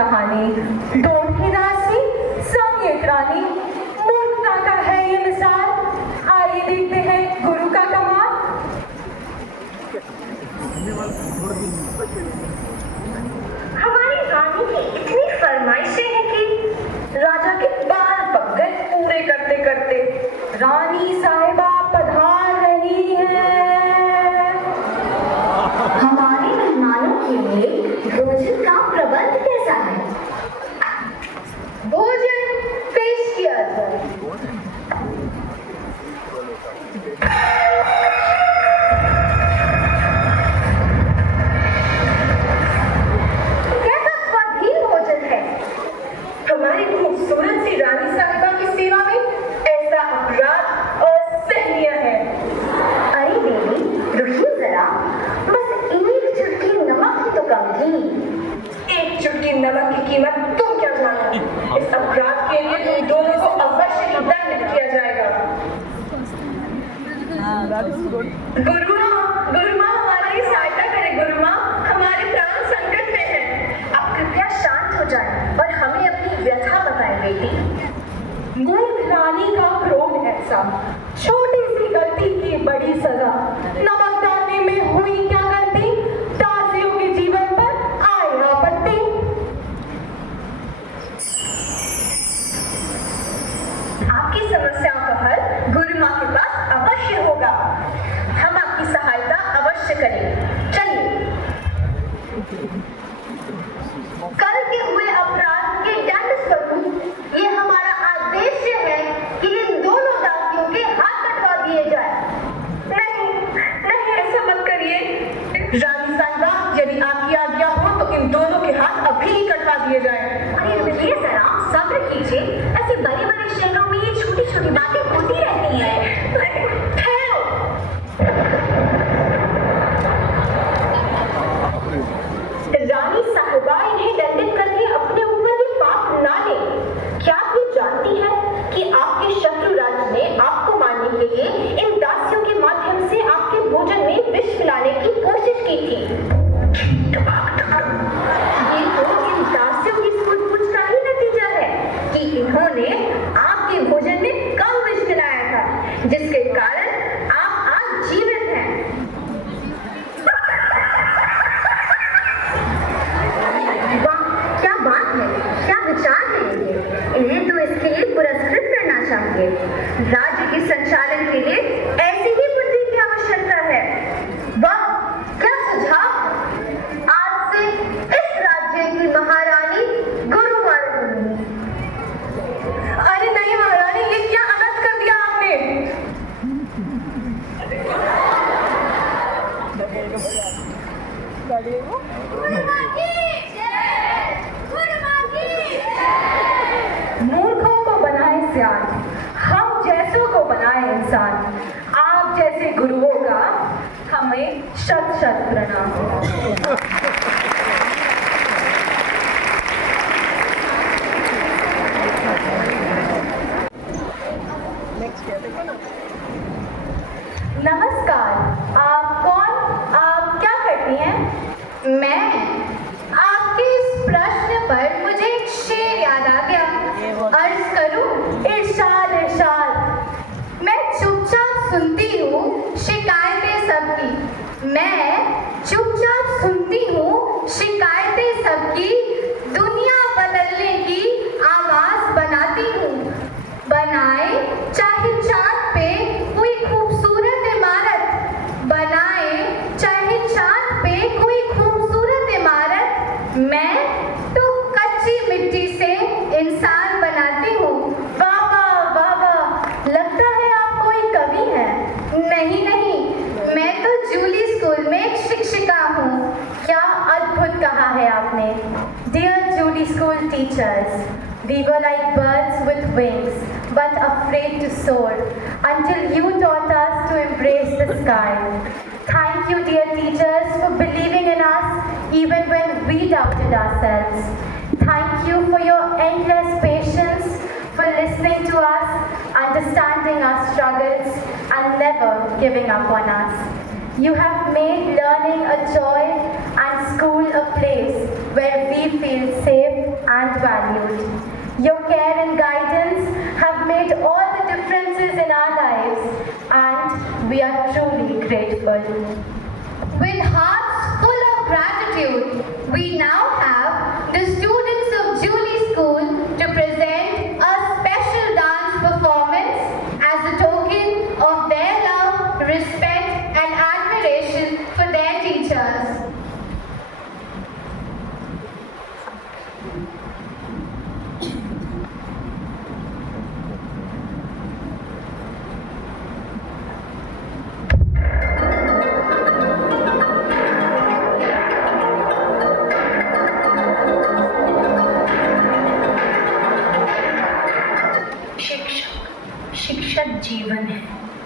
कहानी। दौड़ती दासी संग एक रानी, मूर्खता का है ये मिसाल। आइए देखते हैं गुरु का कमाल। हमारी रानी की इतनी फरमाइशें हैं कि राजा के बाल पक गए पूरे करते करते। रानी साहिबा पधार रही है। हमारे मेहमानों के लिए भोजन का प्रबंध कैसा है? भोजन पेश किया जाए। कैसा स्वादिष्ट भोजन है। हमारी खूबसूरत सी रानी साहिबा की सेवा में ऐसा अपराध असहनीय है। अरे देवी रुकिए जरा, बस एक चुटकी नमक ही तो कम थी। एक चुटकी नमक की कीमत तुम क्या जानो? इस अपराध के लिए तुम दोनों को अवश्य दंडित किया जाएगा। गुरु माँ हमारी सहायता करें। गुरु माँ, हमारे प्राण संकट में हैं। आप कृपया शांत हो जाएं और हमें अपनी व्यथा बताएं बेटी। मूर्ख रानी का क्रोध ऐसा, छोटी सी गलती की बड़ी सजा। नमक डालने में हुई क्या गलती, दासियों के जीवन पर आए आपत्ति। आपकी समस्याओं का हल गुरु माँ के पास अवश्य होगा। हम आपकी सहायता अवश्य करेंगे। चलिए। कल के हुए अपराध के दंड स्वरूप ये हमारा आदेश है कि इन दोनों दासियों के हाथ कटवा दिए जाए। नहीं नहीं, ऐसा मत करिए रानी साहिबा। यदि आपकी आज्ञा हो तो इन दोनों के हाथ अभी ही कटवा दिए जाए। अरे रुकिए जरा, सब्र कीजिए। ऐसे बड़े बड़े शहरों में ये छोटी छोटी बातें होती रहती है। ठहरो। रानी साहिबा इन्हें दंडित करके अपने ऊपर भी पाप ना ले। क्या आप ये जानती है कि आपके शत्रु राज्य ने आपको मारने के लिए इन दासियों के माध्यम से आपके भोजन में विष मिलाने की कोशिश की थी? ये तो इन दासियों की सूझबूझ का ही नतीजा है कि इन्होंने आपके भोजन में कम विष मिलाया था, जिसके कारण आप आज जीवित हैं। वाह, क्या बात है, क्या विचार है ये। इन्हें तो इसके लिए पुरस्कृत करना चाहिए। राज्य के संचालन के लिए ऐसी ही बुद्धि की आवश्यकता है। वाह, क्या सुझाव है। आज से इस राज्य की महारानी गुरुवार बनी। अरे नहीं महारानी, ये क्या अनर्थ कर दिया आपने। मूर्खों को बनाए सियान, हम जैसों को बनाए इंसान। आप जैसे गुरुओं का हमें शत शत प्रणाम। नमस्कार, आप कौन, आप क्या करती हैं? मैं आपके इस प्रश्न पर मुझे एक शेर याद आ गया। अर्ज करूं? इरशाद इरशाद। मैं चुपचाप सुनती हूँ शिकायतें सबकी। मैं चुपचाप सुनती हूँ शिकायतें सबकी। दुनिया बदलने की आवाज बनाती हूँ। बनाए चाहे चांद पे कोई खूबसूरत इमारत, बनाए चाहे चांद पे कोई खूबसूरत इमारत, मैं तो कच्ची मिट्टी से इंसान बनाती हूँ। वाह वाह वाह वाह, लगता है आप कोई कवि हैं। नहीं नहीं, मैं तो जूली स्कूल में एक शिक्षिका हूँ। क्या अद्भुत कहा है आपने। Dear Judy School teachers, we were like birds with wings, but afraid to soar, until you taught us to embrace the sky. Thank you, dear teachers, for believing in us even when we doubted ourselves. Thank you for your endless patience, for listening to us, understanding our struggles, and never giving up on us. You have made learning a joy and school a place where we feel safe and valued. Your care and guidance have made all the differences in our lives, and we are truly grateful. With hearts full of gratitude, we now have the students of Julie School to present a special dance performance as a token of their love, respect, and admiration for their teachers. शिक्षक जीवन है,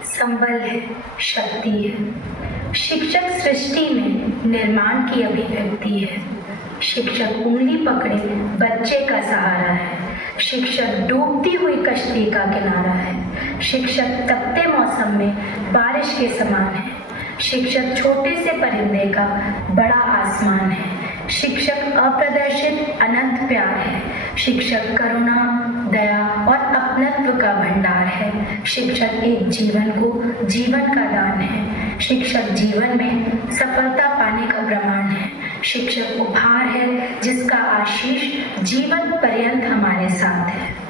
संबल है, शक्ति है। शिक्षक सृष्टि में निर्माण की अभिव्यक्ति है। शिक्षक उंगली पकड़े बच्चे का सहारा है। शिक्षक डूबती हुई कश्ती का किनारा है। शिक्षक तपते मौसम में बारिश के समान है। शिक्षक छोटे से परिंदे का बड़ा आसमान है। शिक्षक अप्रदर्शित अनंत प्यार है। शिक्षक करुणा, दया और अपनत्व का भंडार है। शिक्षक एक जीवन को जीवन का दान है। शिक्षक जीवन में सफलता पाने का प्रमाण है। शिक्षक उपहार है जिसका आशीष जीवन पर्यंत हमारे साथ है।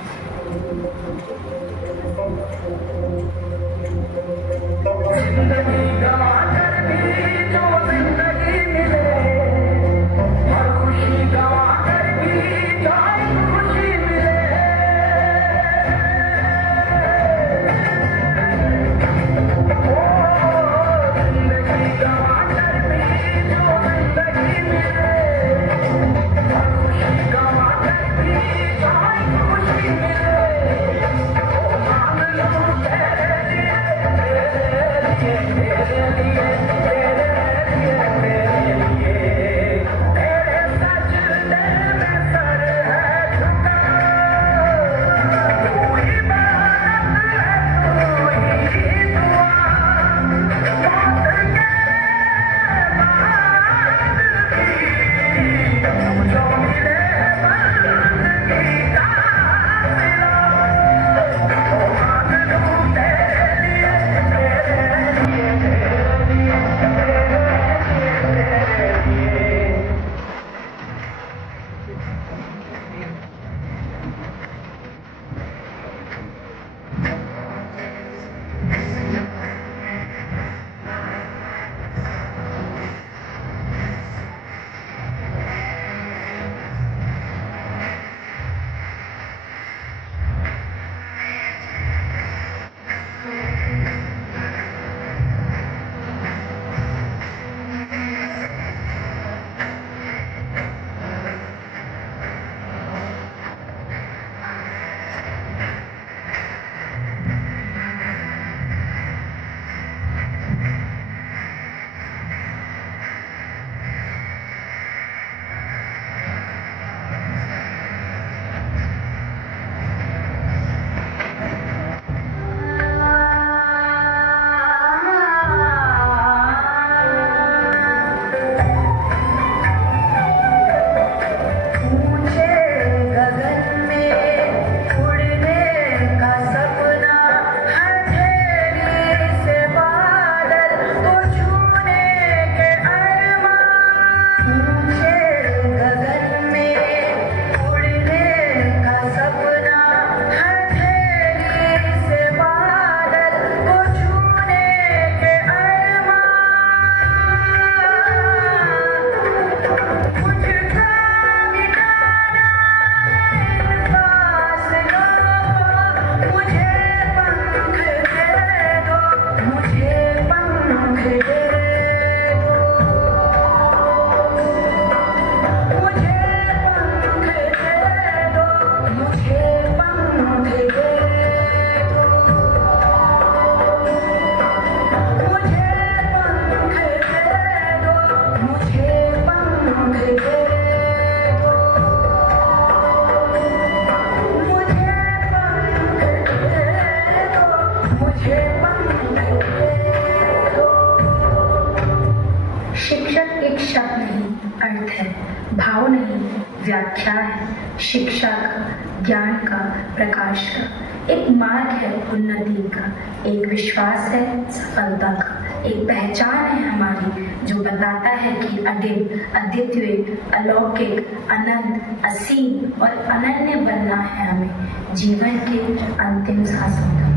व्याख्या है शिक्षा का, ज्ञान का, प्रकाश का। एक मार्ग है उन्नति का, एक विश्वास है सफलता का, एक पहचान है हमारी जो बताता है कि अदिव्य, अद्वितीय, अलौकिक, अनंत, असीम और अनन्य बनना है हमें जीवन के अंतिम सांसों तक।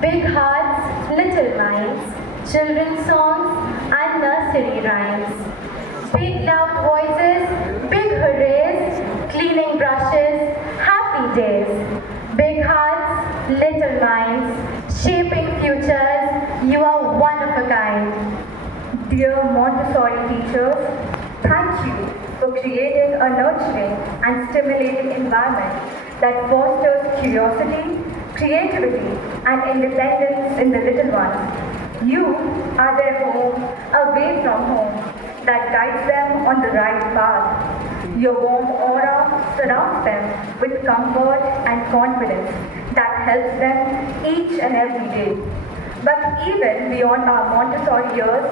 Big hearts, little minds, children's songs and nursery rhymes. Big loud voices, big hurrays, cleaning brushes, happy days. Big hearts, little minds, shaping futures, you are one of a kind. Dear Montessori teachers, thank you for creating a nurturing and stimulating environment that fosters curiosity, creativity, and independence in the little ones. You are their home, away from home, that guides them on the right path. Your warm aura surrounds them with comfort and confidence that helps them each and every day. But even beyond our Montessori years,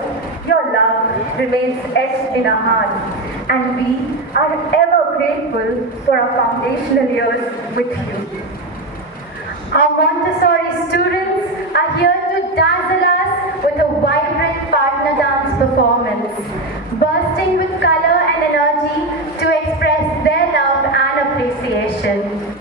your love remains etched in our hearts, and we are ever grateful for our foundational years with you. Our Montessori students are here to dazzle us with a vibrant partner dance performance, bursting with color and energy to express their love and appreciation.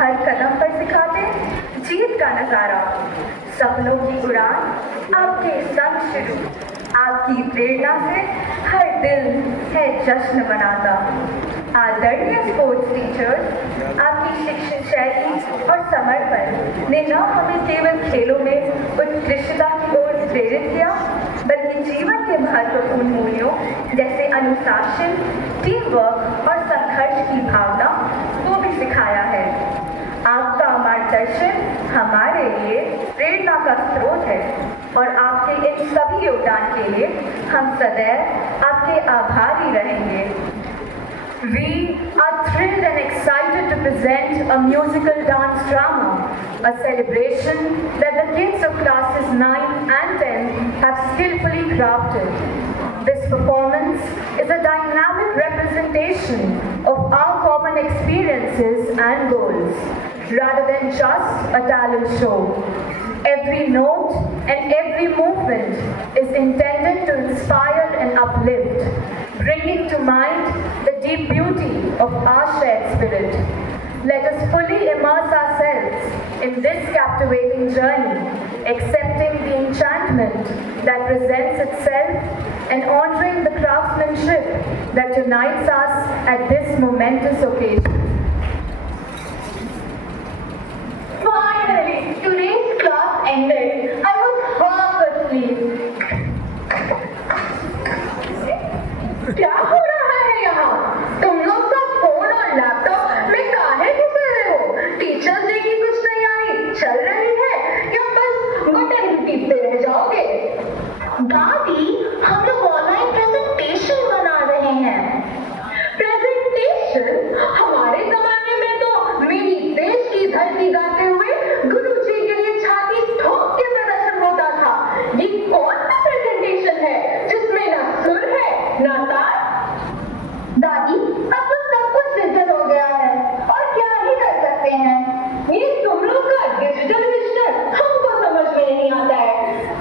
हर कदम पर सिखाते जीत का नजारा, सपनों की उड़ान आपके संग शुरू, आपकी प्रेरणा से हर दिल है जश्न मनाता। आदरणीय स्पोर्ट्स टीचर्स, आपकी शिक्षण शैली और समर्पण ने न हमें केवल खेलों में उत्कृष्टता की ओर प्रेरित किया, बल्कि जीवन के महत्वपूर्ण मूल्यों जैसे अनुशासन, टीम वर्क और संघर्ष की भावना को भी सिखाया है। आपका मार्गदर्शन हमारे लिए प्रेरणा का स्रोत है और आपके इन सभी योगदान के लिए हम सदैव आपके आभारी रहेंगे। We are thrilled and excited to present a musical dance drama, a celebration that the kids of classes 9 and 10 have skillfully crafted. This performance is a dynamic representation of our common experiences and goals, rather than just a talent show. Every note and every movement is intended to inspire and uplift, bringing to mind the deep beauty of our shared spirit. Let us fully immerse ourselves in this captivating journey, accepting the enchantment that presents itself and honoring the craftsmanship that unites us at this momentous occasion. Finally, today's class ended. I was half asleep. क्या हो रहा है यहाँ? तुम लोग सब फोन और लैपटॉप में काहे घुसे हुए हो? टीचर्स डे की कुछ तैयारी चल रही है या बस बटन टिपते रह जाओगे? दादी, हम लोग ऑनलाइन प्रेजेंटेशन बना रहे हैं। प्रेजेंटेशन? हमारे जमाने में तो मेरी देश की धरती गाते हुए गुरुजी के लिए छाती ठोक के प्रदर्शन होता था। ये कौन सा प्रेजेंटेशन है जिसमें ना सुर है ना ताल? दादी, अब तो सब कुछ डिजिटल हो गया है और क्या ही कर सकते हैं। ये तुम लोग का डिजिटल हमको समझ में नहीं आता है।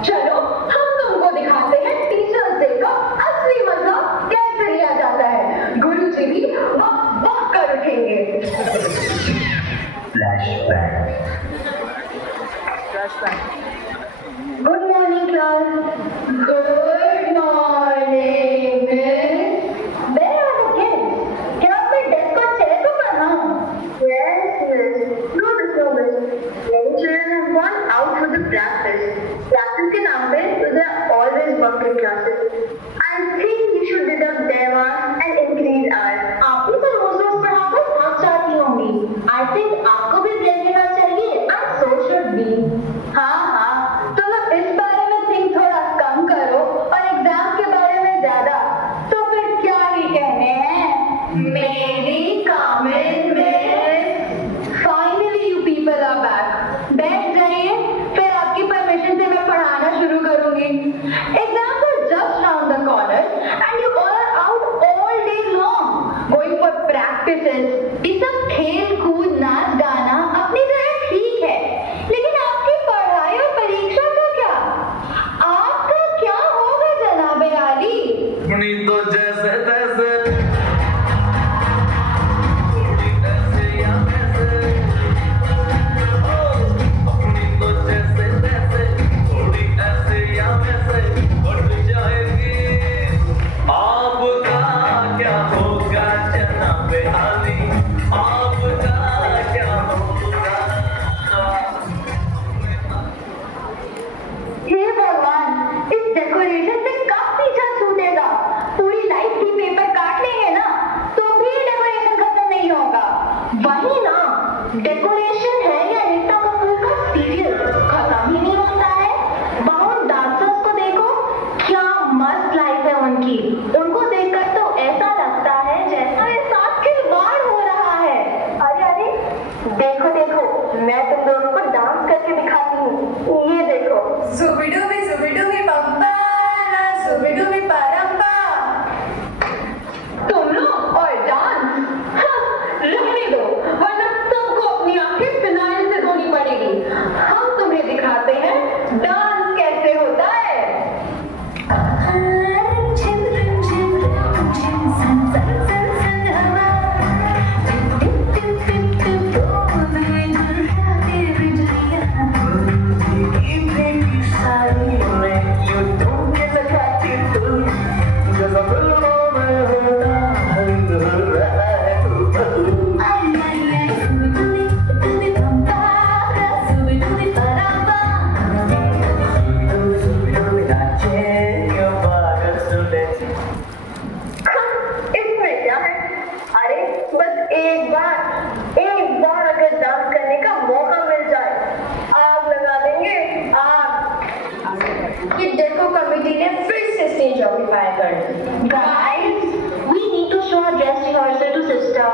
चलो हम तुमको दिखाते हैं टीचर्स डे का असली मजा कैसे लिया जाता है। गुरुजी भी वाह वाह कर उठेंगे। Good morning class. Good morning miss. Where are the kids? क्या मैं डेस्क और चेयर को पढ़ाऊं? Yes, miss. No disturbance. Many children have gone out for the practice. Classes के नाम पे they are always bunking classes. I think you should deduct their marks and increase ours. आप भी तो रोज पढ़ाकर थक जाती होंगी। I think आपको भी ब्रेक लेना चाहिए and so should we. हाँ, तो लोग इस बारे में think थोड़ा कम करो और एग्जाम के बारे में ज्यादा। तो फिर क्या ही कहने हैं? मेरी कमेंट में finally you people are back. बैठ जाइए, फिर आपकी परमिशन से मैं पढ़ाना शुरू करूंगी। Exams are just round the corner and you all are out all day long going for practices. ये सब खेल कूद नाच गाना अपनी जगह ठीक है, लेकिन आपकी पढ़ाई और परीक्षा का क्या? आपका क्या होगा जनाबे आली? अपनी तो जैसे तैसे थोड़ी ऐसे या वैसे, अपनी तो जैसे तैसे थोड़ी ऐसे या वैसे बढ़ जाएगी। आपका क्या होगा जनाबे आली? आपका क्या होगा? हे भगवान, इस डेकोरेशन से कब पीछा छूटेगा? पूरी लाइफ की पेपर काट लेंगे ना तो भी डेकोरेशन खत्म नहीं होगा। वही ना, डेकोरेशन है या रीता कपूर का सीरियल, खत्म ही नहीं होता है। बाउंड डांसर्स को देखो, क्या मस्त लाइफ है उनकी। उनको देखकर तो ऐसा लगता है जैसा मेरे साथ खिलवाड़ हो रहा है। अरे देखो देखो, मैं तुम दोनों को डांस करके दिखाती हूँ। ये देखो। Zubidubi bamba, zubidubi paramba. तुम लोग और डांस? हाँ, रहने दो, वरना सबको अपनी आंखें फिनाइल से धोनी पड़ेगी। हम तुम्हें दिखाते हैं डांस कैसे होता है। इसमें क्या है? अरे बस एक बार अगर डांस करने का मौका मिल जाए, आग लगा देंगे, आग। ये डेको कमेटी ने फिर से स्टेज ऑक्यूपाई कर दी। Guys, we need to show dress rehearsal to sister.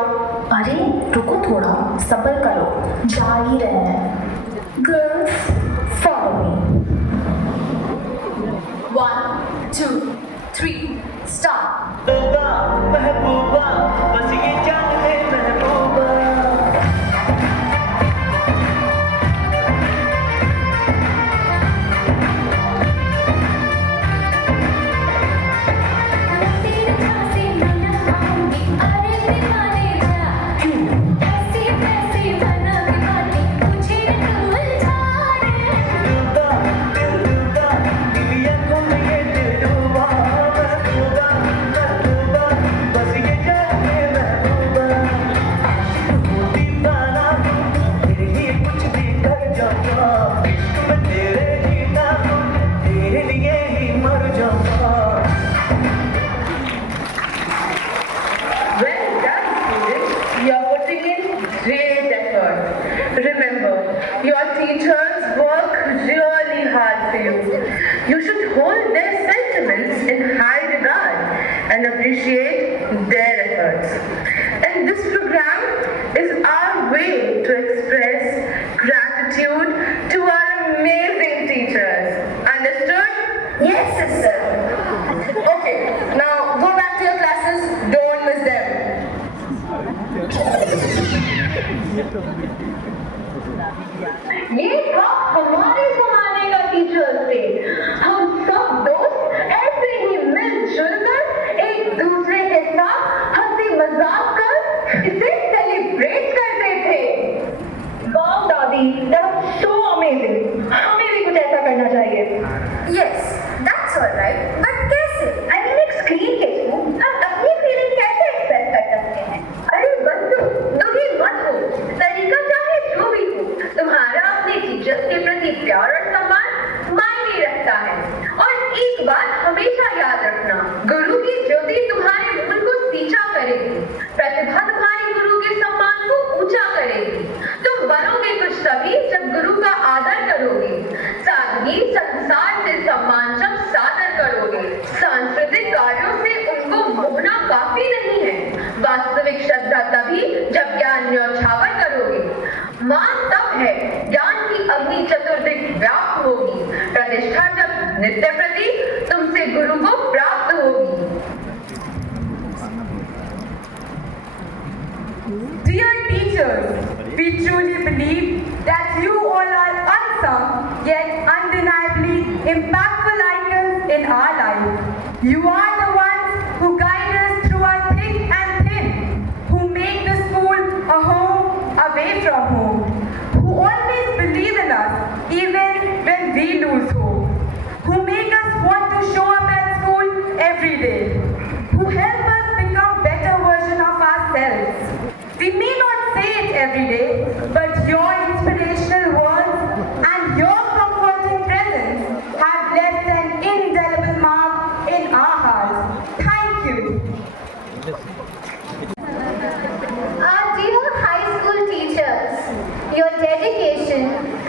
अरे रुको थोड़ा, सब्र करो, जा ही रहे हैं। Girls, follow me. 1, 2, 3 teachers work really hard for you. You should hold their sentiments in high regard and appreciate their efforts. And this program is our way to express gratitude to our amazing teachers. Understood? Yes, sister. Okay, now go back to your classes. Don't miss them. ये था हमारे जमाने का teachers day. हम सब दोस्त ऐसे ही मिलजुल कर एक दूसरे के साथ हंसी मजाक कर इसे सेलिब्रेट करते थे। वाह दादी, that's so amazing। हमें भी कुछ ऐसा करना चाहिए। Yes, that's all right. But कैसे? I mean, एक स्क्रीन के थ्रू हम अपनी फीलिंग कैसे एक्सप्रेस कर सकते हैं? अरे बच्चों, दुखी मत हो, तरीका चाहे जो भी हो, तुम्हारा अपने टीचर्स के प्रति प्यार और सम्मान मायने रखता है। और एक बात हमेशा याद रखना, गुरु की ज्योति तुम्हारे मन को सींचा करेगी, प्रतिभा तुम्हारे गुरु के सम्मान को ऊंचा करेगी। तुम बनोगे कुछ तभी जब गुरु का आदर करोगे, सादगी संसार से सम्मान जब सादर करोगे। सांस्कृतिक कार्यों से उनको मोहना काफी नहीं है, वास्तविक श्रद्धा तभी जब ज्ञान न्यौछावर करोगे। मान तब है ज्ञान की अग्नि चतुर्दिक व्याप्त होगी, प्रतिष्ठा जब नित्य प्रति तुमसे गुरु को प्राप्त होगी। Dear teachers, we truly believe that you all are unsung yet undeniably impactful icons in our life. You are the ones who guide us through our thick and thin, who make the school a home away from home, who always believe in us even when we lose hope, who make us want to show up at school every day, who help us become better version of ourselves. We may not say it every day, but your inspirational words and your comforting presence have left an indelible mark in our hearts. Thank you. Our dear high school teachers, your dedication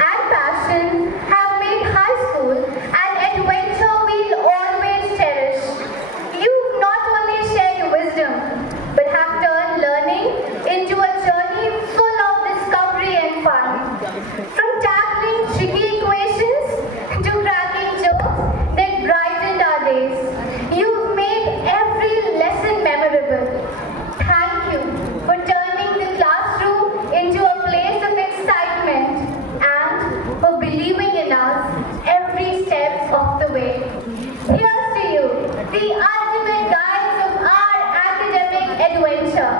and passion have made high school an adventure we'll always cherish. You've not only shared wisdom, but have turned learning into a journey full of discovery and fun. From tackling tricky equations to cracking jokes that brightened our days, you've made every lesson memorable. Thank you for turning the classroom into a place of excitement and for believing in us every step of the way. Here's to you, the ultimate guides of our academic adventure.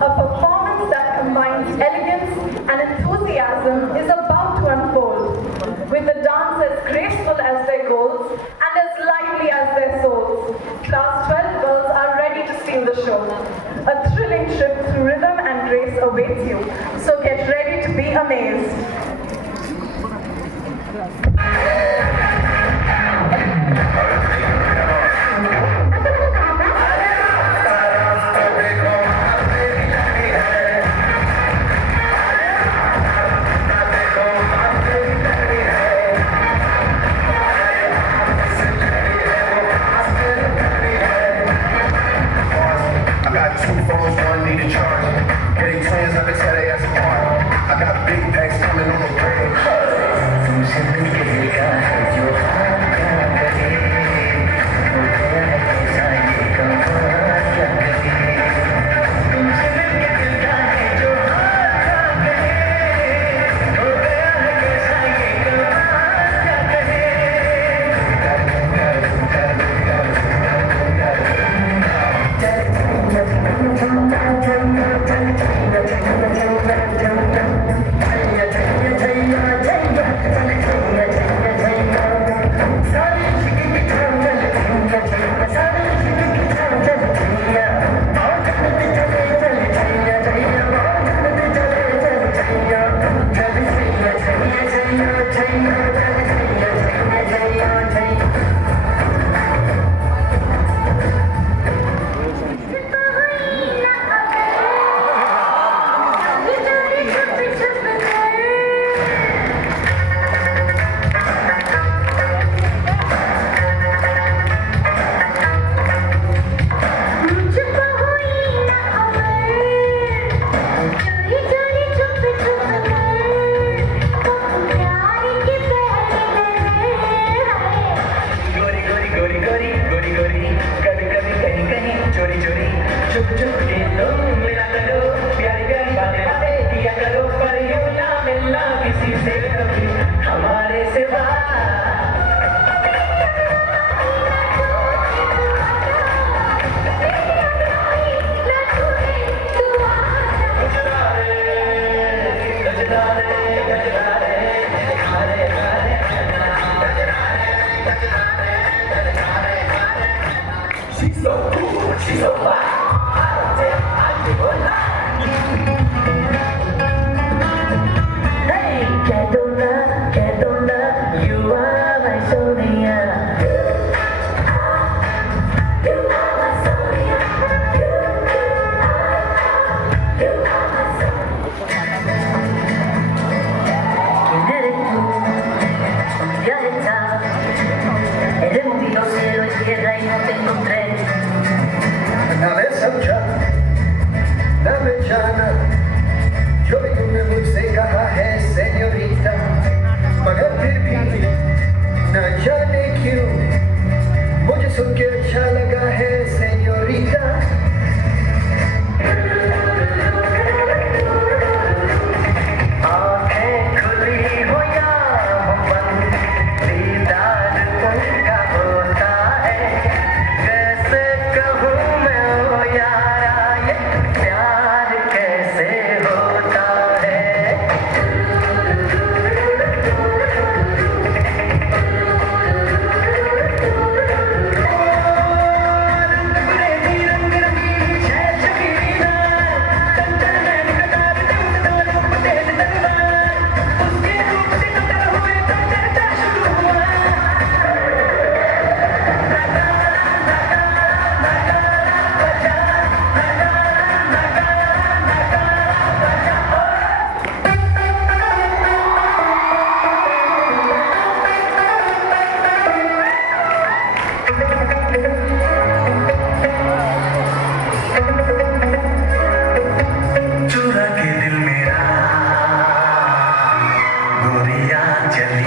A performance that combines elegance and enthusiasm is about to unfold, with the dance as graceful as their goals and as lively as their souls. Class 12 girls are ready to steal the show. A thrilling trip through rhythm and grace awaits you, so get ready to be amazed. I got 2 phones, one need to charge. Getting twins, I can tell they ass apart. I got big packs coming on the way. She's so cool, she's so fly. I don't tell, I give her life. Hey, Kaduna, you are my Sonia. You are my Sonia. You are my Sonia. ¿Quién eres tú? Ya está. Eres un vino cielo y tierra y no te encontré. ना मैं समझा ना मैं जाना जो भी तुमने मुझसे कहा है सेन्योरिटा मगर फिर भी न जाने क्यों मुझे सुन के अच्छा लगा है सेन्योरिटा आँखें खुली हो या बंद दीदार उनका होता है कैसे कहूँ मैं ओ यारा ये प्यार कैसे होता है रंग रंगी छह शकीना चंचल नैन कटार दे उतार तेज तलवार उसके रूप से कतर हुए तो चर्चा शुरू हुआ चुरा के दिल मेरा गोरिया चली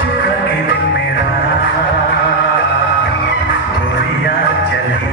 चुरा के दिल मेरा गोरिया चली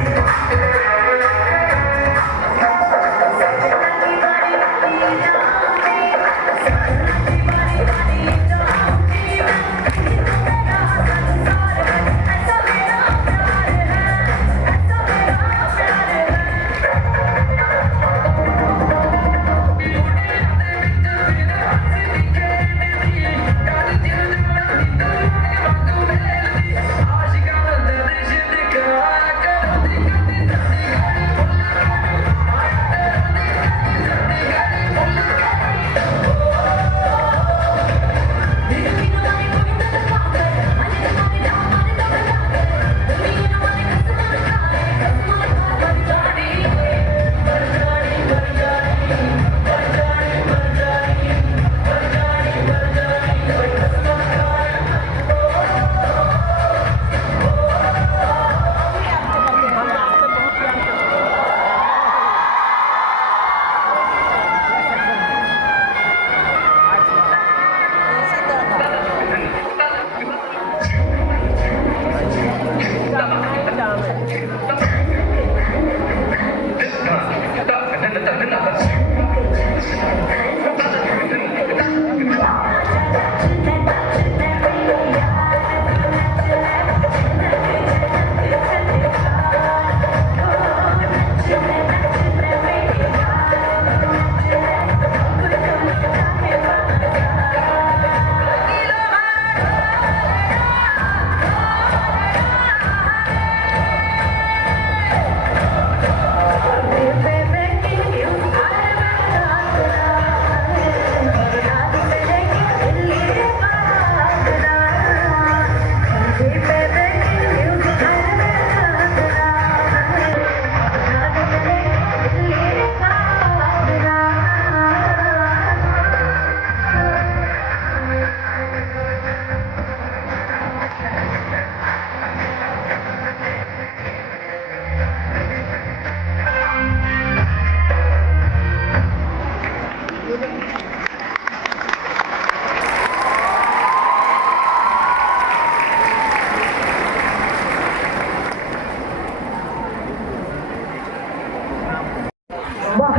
वाह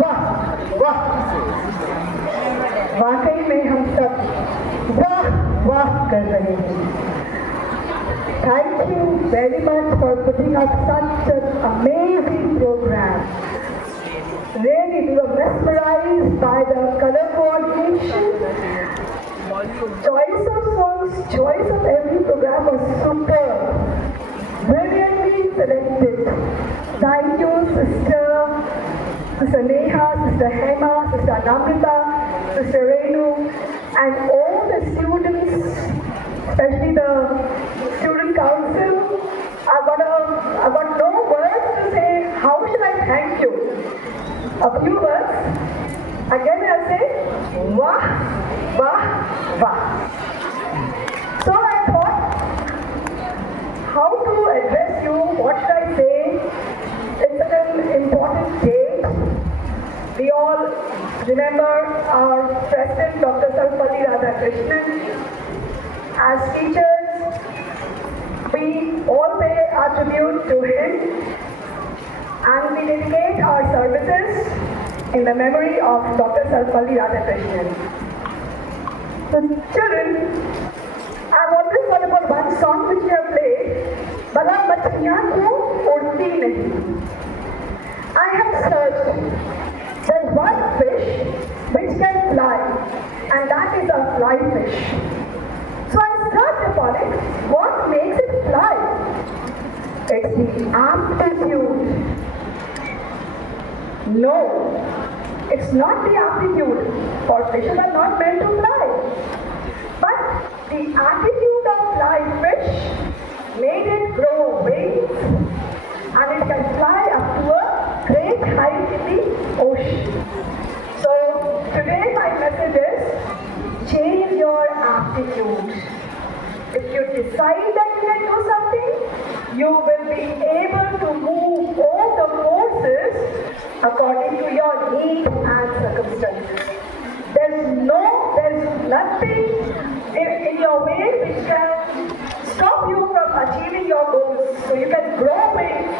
वाह वाह वाकई में हम सब वाह वाह कर रहे हैं thank you very much for putting up such an amazing program Really, we were mesmerized by the color coordination. Choice of songs, choice of every program was superb. Brilliantly selected. Thank you, Sister Neha, Sister Hema, Sister Namrita, Sister Renu, and all the students, especially the student council. I've got no words to say. How should I thank you? A few words. Again, I'll say, Wah, Wah, Wah. So I thought, how to address you? What should I say? It's such an important day. We all remember our President, Dr. Sarvapalli Radhakrishnan. As teachers, we all pay our tribute to him and we dedicate our services in the memory of Dr. Sarvapalli Radhakrishnan. So children, I've always thought about one song which we have played, Bala Machhiyan Ko Udti Nahi. I have searched. There's one fish which can fly, and that is a fly fish. So I searched upon it. What makes it fly? It's the amplitude. No, it's not the amplitude, for fishes are not meant to fly. But the attitude of fly fish made it grow wings, and it can fly up to a great height in the ocean. So today my message is, change your aptitude. If you decide that you can do something, you will be able to move all the forces according to your needs and circumstances. There's nothing in your way which can stop you from achieving your goals. So you can grow wings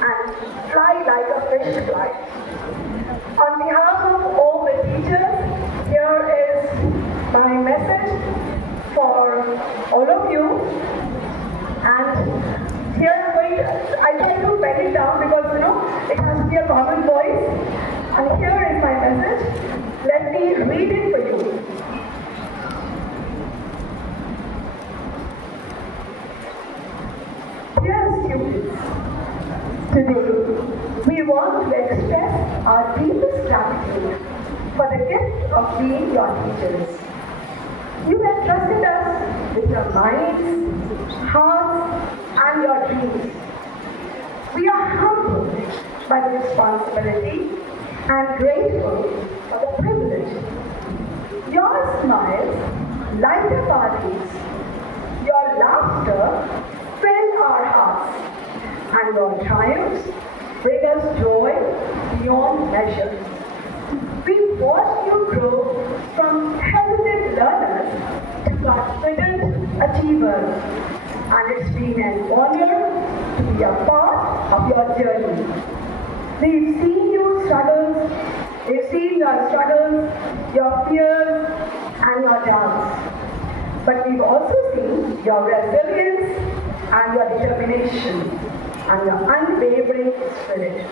and fly like a fish flies. On behalf of all the teachers, here is my message for all of you. And here I try to pen it down because it has to be a common voice. And here is my message. Let me read it for you. Dear students, today we want to express our deepest gratitude for the gift of being your teachers. You have trusted us with your minds, hearts, and your dreams. We are humbled by the responsibility and grateful for the privilege. Your smiles light up our days. Your laughter fills our hearts, and your triumphs bring us joy beyond measure. We watch you grow from hesitant learners to confident achievers, and it's been an honor to be a part of your journey. We've seen your struggles, your fears, and your doubts. But we've also seen your resilience and your determination and your unwavering spirit.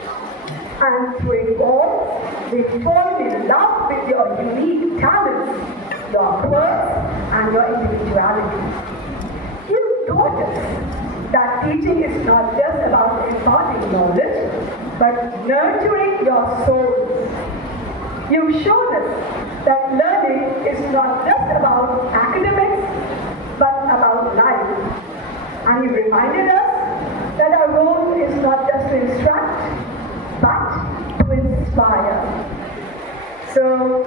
And through it all, we've fallen in love with your unique talents, your quirks, and your individuality. You taught us that teaching is not just about imparting knowledge, but nurturing your souls. You've shown us that learning is not just about academics, but about life. And you reminded us that our role is not just to instruct, but to inspire. So,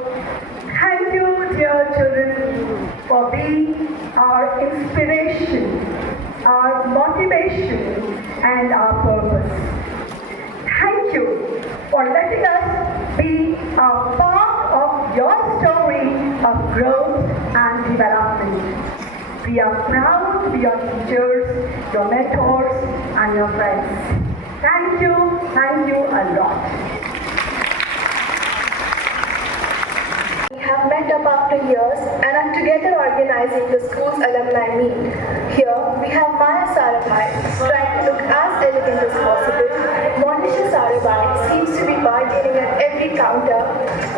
thank you, dear children, for being our inspiration, our motivation, and our purpose. Thank you for letting us be a part of your story of growth and development. We are proud to be your teachers, your mentors, and your friends. Thank you a lot. We have met up after years and are together organizing the school's alumni meet. Here we have Maya Sarabhai trying to look as elegant as possible, Monisha Sarabhai seems to be bargaining at every counter.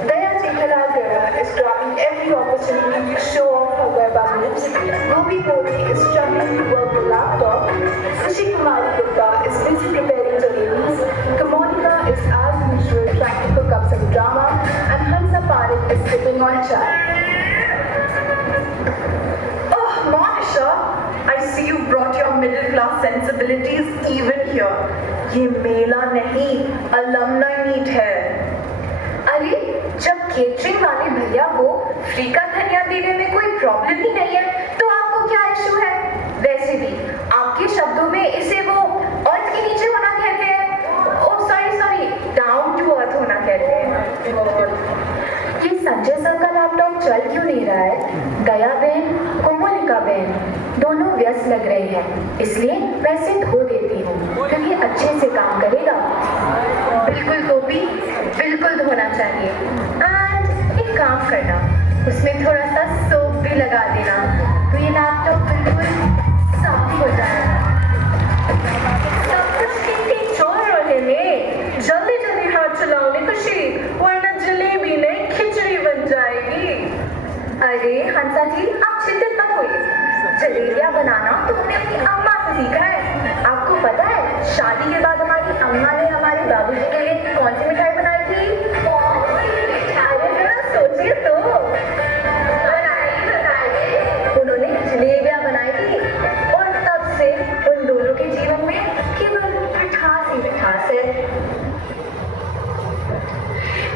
Daya Jeethalal Dara is grabbing every opportunity to show off her web moves. Gopi Puri is struggling to work the laptop. Sushi Kumari Gupta is busy preparing jalebis. Kamonika is as usual trying to cook up some drama. And Hansa Parekh is sipping on chai. Oh, Monisha, I see you brought your middle class sensibilities even here. ये मेला नहीं, alumni meet है। अरे जब केटरिंग वाले भैया को फ्री का धनिया देने में कोई प्रॉब्लम ही नहीं है तो आपको क्या इशू है? वैसे भी आपके शब्दों में इसे वो अर्थ के नीचे होना कहते हैं। Oh sorry down to earth होना कहते हैं। ये संजय सर का लैपटॉप चल क्यों नहीं रहा है? दया बहन, कोमलिका बहन दोनों व्यस्त लग रहे हैं, इसलिए मैं इसे धो देती हूँ क्योंकि अच्छे से काम करेगा। बिल्कुल गोपी, बिल्कुल धोना चाहिए। एंड एक काम करना, उसमें थोड़ा सा सोप भी लगा देना तो ये लैपटॉप बिल्कुल साफ हो जाएगा। सब कुछ ठीक चल रहे में जल्दी जल्दी हाथ चलाओ ने खुशी, वरना जलेबी नहीं खिचड़ी बन जाएगी। अरे हंसा जी, आप चिंतित मत होइए, जलेबियाँ बनाना तो हमने अपनी अम्मा से सीखा है। आपको पता है शादी के बाद हमारी अम्मा ने हमारे बाबूजी के लिए कौन सी मिठाई बनाई थी? अरे जरा सोचिए तो। उन्होंने जलेबियाँ बनाई थी और तब से उन दोनों के जीवन में केवल मिठास ही मिठास है।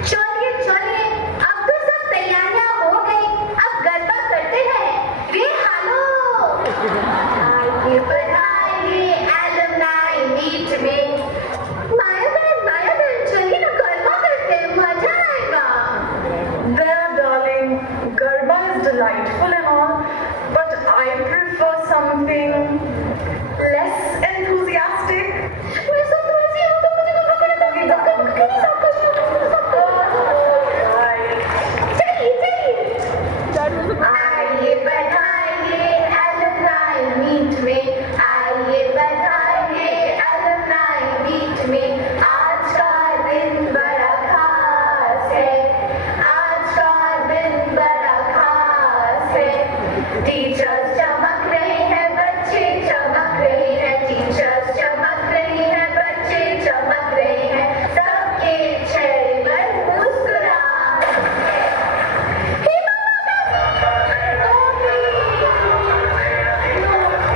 चलिए, अब तो सब तैयारियां हो गई, अब गरबा करते हैं। रे हालो, आइए बढ़ाइए alumni meet में। माया बहन, चलिए ना गरबा करते हैं, मजा आएगा। There, darling, Garba is delightful and all, but I prefer something less enthusiastic. मैं सब तो ऐसी हूँ तो मुझे गरबा करना पड़ेगा। कहीं सब कुछ आइए बढ़ाइए alumni meet में, आइए बढ़ाइए alumni meet में। आज का दिन बड़ा खास है, आज का दिन बड़ा खास है। टीचर्स चमक रहे हैं, बच्चे चमक रहे हैं, टीचर्स चमक रहे हैं, बच्चे चमक रहे हैं, सबके चेहरे पर मुस्कुराहट है।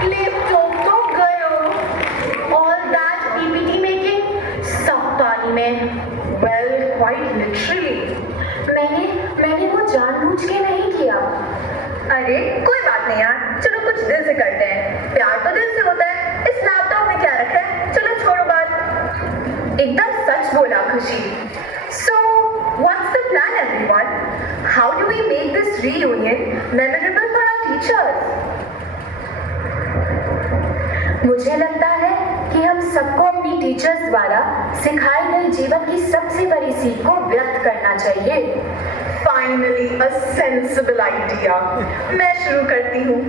लैपटॉप तो गयो। All that PPT making सब पानी में। Well, quite literally. मैंने वो जानबूझ के नहीं किया। अरे कोई बात नहीं यार, चलो कुछ दिल से करते हैं। प्यार तो दिल से होता है, इस लैपटॉप में क्या रखा है? चलो छोड़ो बात। एकदम सच बोला खुशी। So, what's the plan everyone? How do we make this reunion memorable for our teachers? मुझे लगता है कि हम सबको अपनी टीचर्स द्वारा सिखाई गई जीवन की सबसे बड़ी सीख को व्यक्त करना चाहिए। Finally, a sensible idea. मैं शुरू करती हूँ.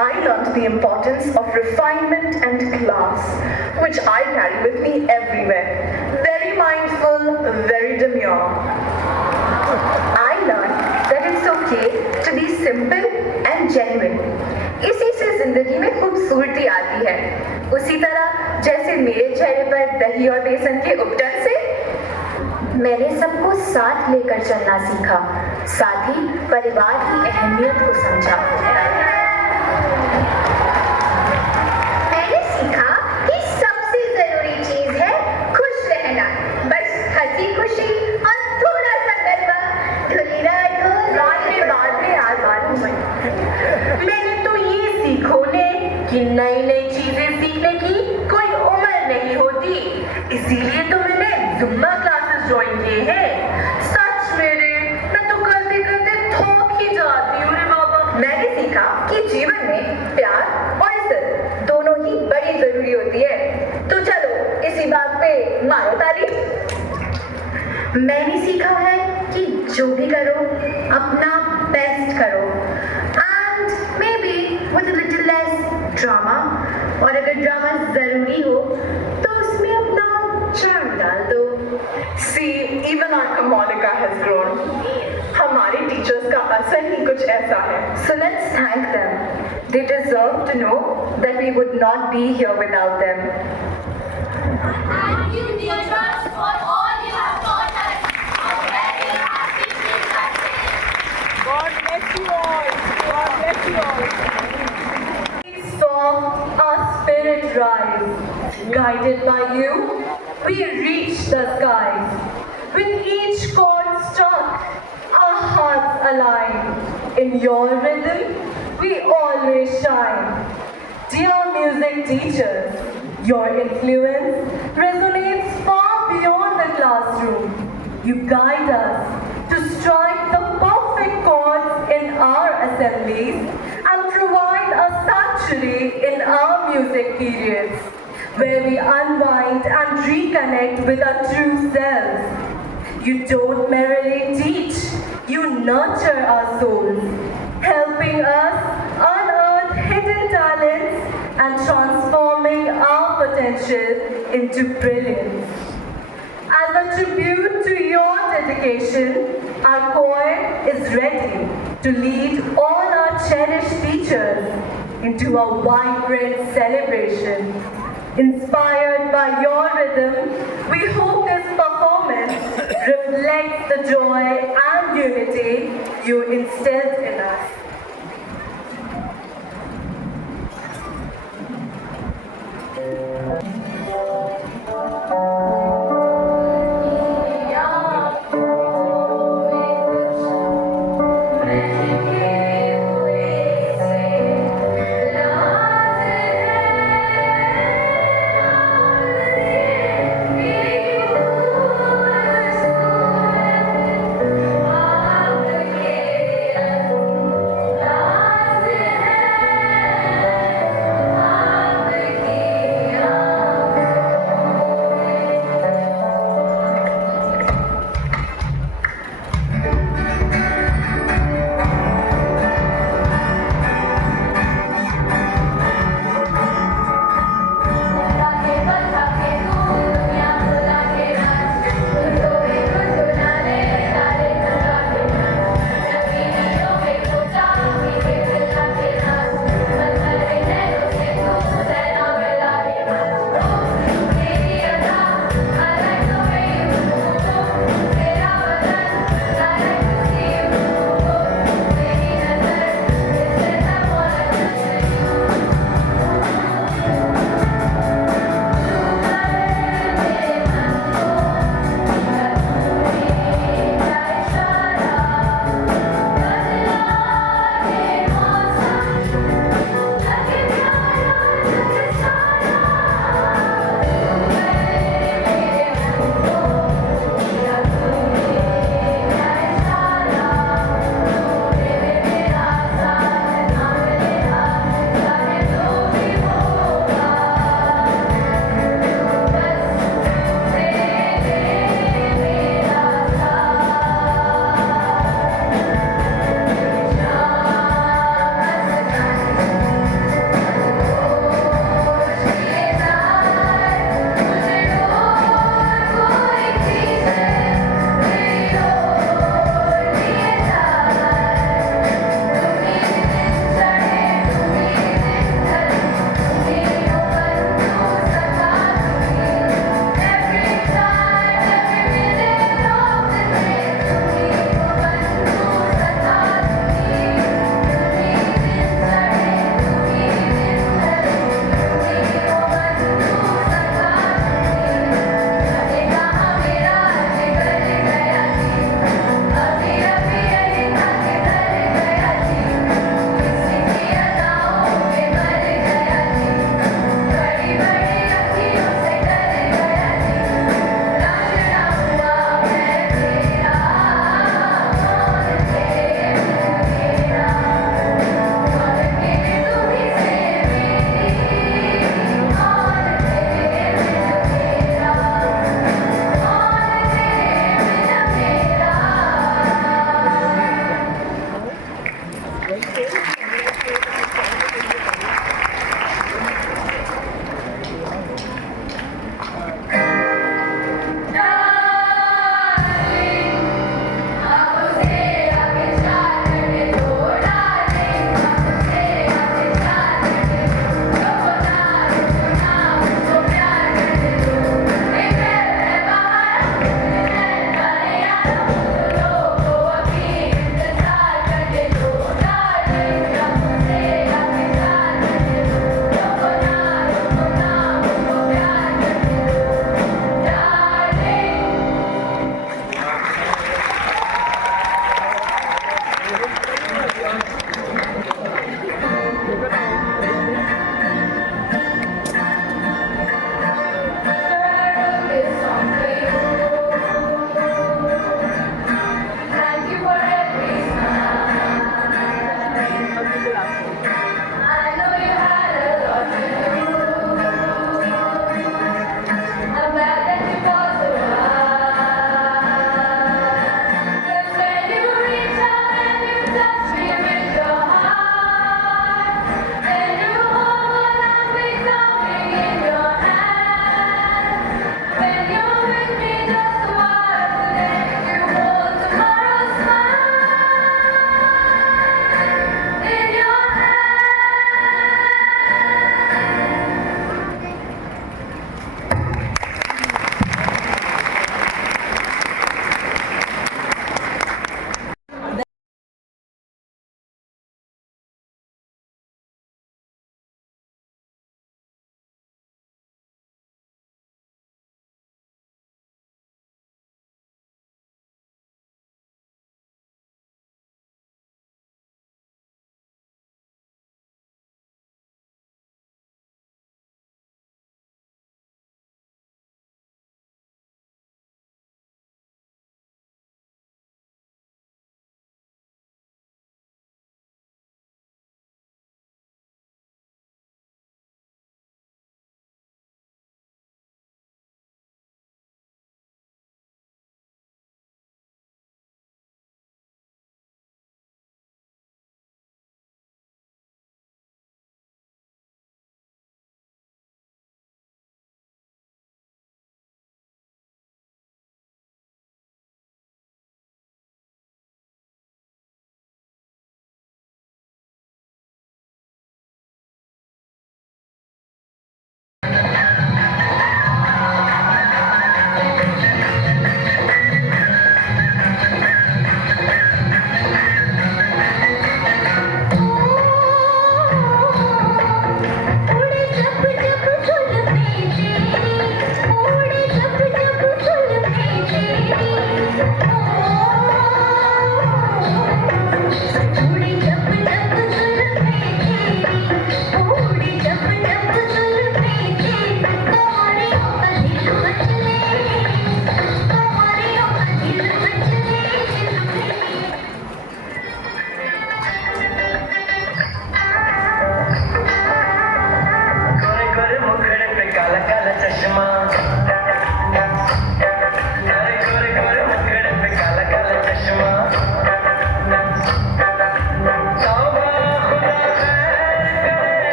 I learned the importance of refinement and class, which I carry with me everywhere. Very mindful, very demure. I learned that it's okay to be simple and genuine. इसी से जिंदगी में खूबसूरती आती है। उसी तरह जैसे मेरे चेहरे पर दही और बेसन के उपटन से मैंने सबको साथ लेकर चलना सीखा, साथ ही परिवार की अहमियत को समझा। मैंने सीखा कि सबसे जरूरी चीज है खुश रहना, बस हंसी खुशी और थोड़ा सा गरबा। मैंने तो ये सीखो ने कि नई नई चीजें सीखने की कोई उम्र नहीं होती, इसीलिए तो मैंने जुम्मा क्लासेस ज्वाइन किए हैं। सच मेरे, मैं तो करते करते थोक ही जाती हूँ रे बाबा। मैंने सीखा कि जीवन में प्यार और इज्जत दोनों ही बड़ी जरूरी होती है। तो चलो इसी बात पे मारो ताली। मैंने सीखा है कि जो भी करो अपना बेस्ट करो, and may be with a little less drama, और अगर ड्रामा जरूरी हो तो उसमें अपना चार्म डाल दो। See, even our harmonica has grown. हमारे टीचर्स का असर ही कुछ ऐसा है. So let's thank them. They deserve to know that we would not be here without them. Thank you, dear church, for all you have taught us. A very happy Teachers' Day. God bless you all. God bless you all. We saw our spirit rise. Guided by you, we reach the skies. With each chord struck, our hearts align. In your rhythm, we always shine. Dear music teachers, your influence resonates far beyond the classroom. You guide us to strike the perfect chords in our assemblies and provide a sanctuary in our music periods, where we unwind and reconnect with our true selves. You don't merely teach, you nurture our souls, helping us unearth hidden talents and transforming our potential into brilliance. As a tribute to your dedication, our choir is ready to lead all our cherished teachers into a vibrant celebration. Inspired by your rhythm, we hope this performance reflects the joy and unity you instilled in us.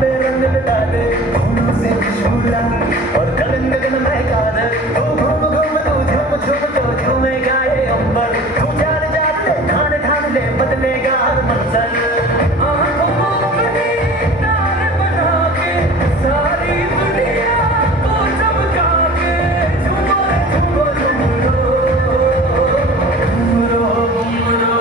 पे रंग लगा दे फूलों से खुशबूला और गगन गगन महका दे तू घूम घूम तू झूम झूम तो झूमेगा ये अंबर तू जान जान ले ठान ठान ले बदलेगा हर मंजर आंखों को बड़ी तार बना के सारी दुनिया को चमका के झूमो रे झूमो झूमो घूमरो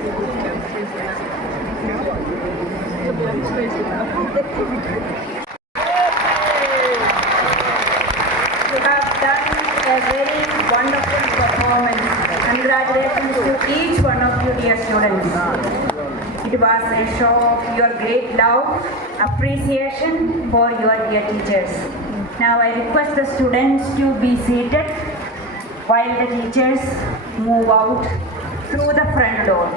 You have done a very wonderful performance. Congratulations to each one of you, dear students. It was a show of your great love, appreciation for your dear teachers. Now I request the students to be seated while the teachers move out through the front door.